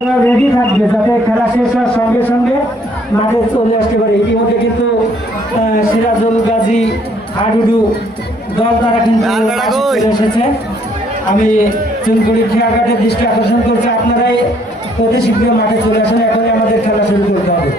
Ready থাকবে যাতে খেলা শেষ হওয়ার সঙ্গে সঙ্গে মাঠে চলে আসতে পারে। ইতিমধ্যে কিন্তু সিরাজুল গাজী হাডুডু দল তারা কিন্তু চলে এসেছে। আমি চুনকুড়ি খেয়াঘাটের দৃষ্টি আকর্ষণ করছি, আপনারাই অতি শীঘ্র মাঠে চলে আসেন, এখনই আমাদের খেলা শুরু করতে হবে।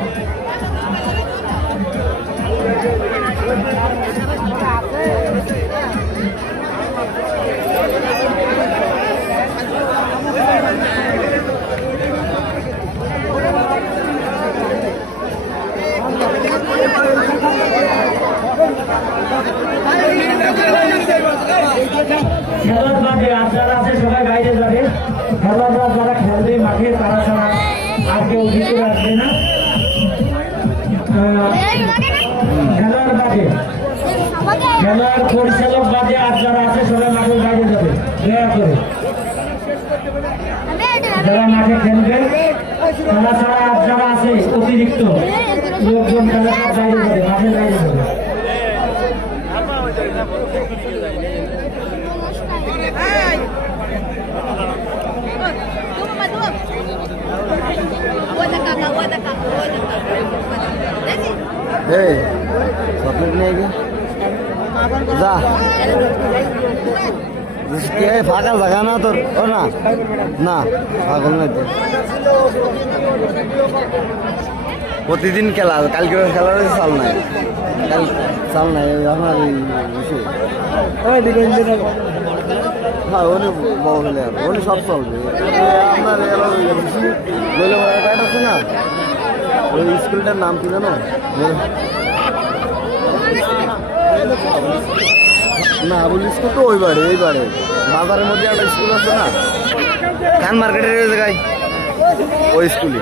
খেলার মাঠে আর যারা আছে সবাই বাইরে যাবে, খেলোয়াড়রা যারা খেলবে মাঠে তারা ছাড়া আর কেউ ভিতরে আসবে না। খেলার মাঠে খেলার পরিচালক বাদে আর যারা আছে সবাই মাঠের বাইরে যাবে, দয়া করে যারা মাঠে খেলবে খেলা ছাড়া আর যারা আছে অতিরিক্ত লোকজন খেলার বাইরে যাবে, মাঠের বাইরে যাবে। ফাঁকা জায়গা না তোর ও না না পাগল নাই তো প্রতিদিন খেলা, কালকে খেলার চাল নাই, কাল চাল নাই আমার হ্যাঁ উনি বড় প্লেয়ার, উনি সব চলবে। আপনার আছে না ওই স্কুলটার নাম কি জানো? না বলি স্কুল তো ওই বাড়ি, এই বাড়ি বাজারের মধ্যে একটা স্কুল আছে না, খান মার্কেটের জায়গায়, ওই স্কুলে।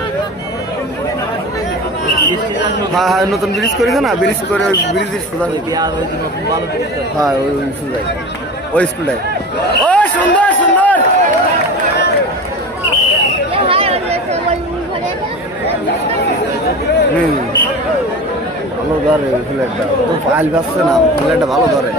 হ্যাঁ হ্যাঁ নতুন ব্রিজ করেছে না, ব্রিজ করে ওই ব্রিজের সোজা, হ্যাঁ ওই সোজাই ওই স্কুলটাই। ও সুন্দর সুন্দর ভালো ধরে ফ্ল্যাটটা, তো ফাইল বাসছে না, ফ্ল্যাটটা ভালো ধরে।